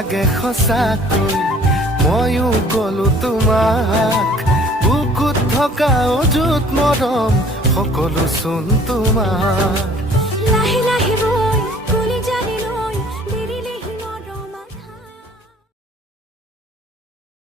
লাগে সঁচাকৈ ময়ো কলো তোমাক বুকুত থকা অযুত মৰম সকলো চোন তোমাৰ লাহে লাহে